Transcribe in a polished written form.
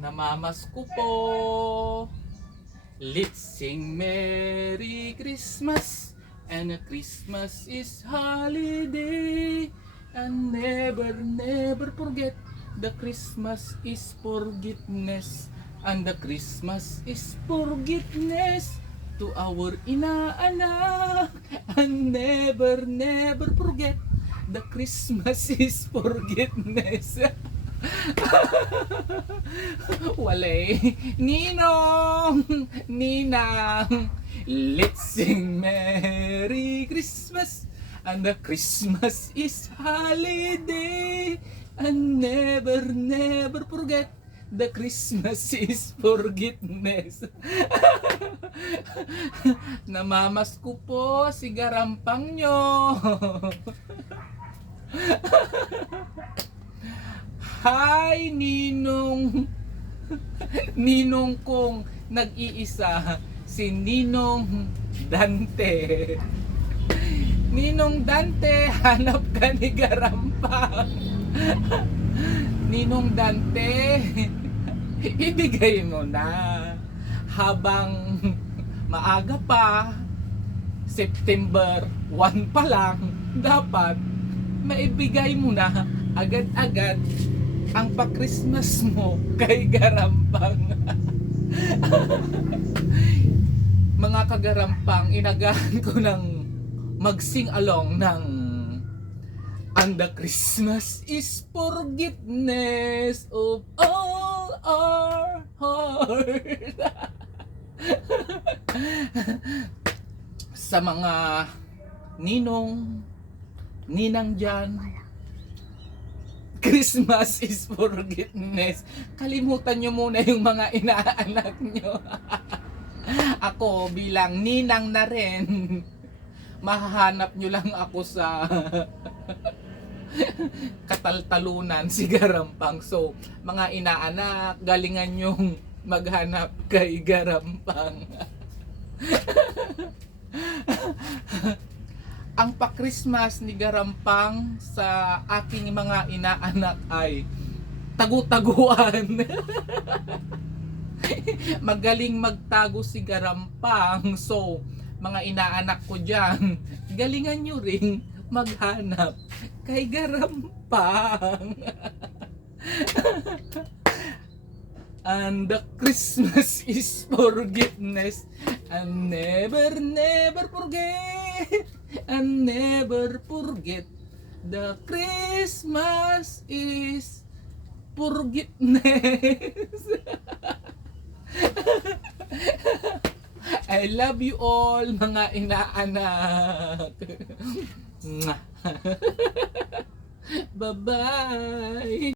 Namamasko po. Let's sing Merry Christmas, and Christmas is holiday, and never, never forget the Christmas is forgiveness, and the Christmas is forgiveness to our inaanak, and never, never forget the Christmas is forgiveness. Walay Ninong, Ninang, let's sing Merry Christmas, and the Christmas is holiday, and never, never forget the Christmas is forgiveness. Namamasko po si garampang nyo. Hi Ninong, Ninong kong nag-iisa, si Ninong Dante. Ninong Dante, hanap ka ni garampang. Ninong Dante, ibigay mo na habang maaga pa. September 1 pa lang, dapat maibigay mo na agad-agad ang pa-Christmas mo kay garampang. Mga kagarampang, inagahan ko ng mag-sing along ng And the Christmas is forgiveness of all our heart. Sa mga ninong, ninang dyan, Christmas is forgiveness. Kalimutan nyo muna yung mga inaanak nyo. Ako bilang ninang na rin, mahahanap nyo lang ako sa kataltalunan si garampang. So, mga inaanak, galingan nyong maghanap kay garampang. Ang pa-Christmas ni garampang sa aking mga inaanak ay tagu-taguan. Magaling magtago si garampang. So, mga inaanak ko dyan, galingan nyo ring maghanap kay garampang. And the Christmas is forgiveness, and never, never forget, and never forget the Christmas is forgiveness. I love you all, mga inaanak. Bye-bye.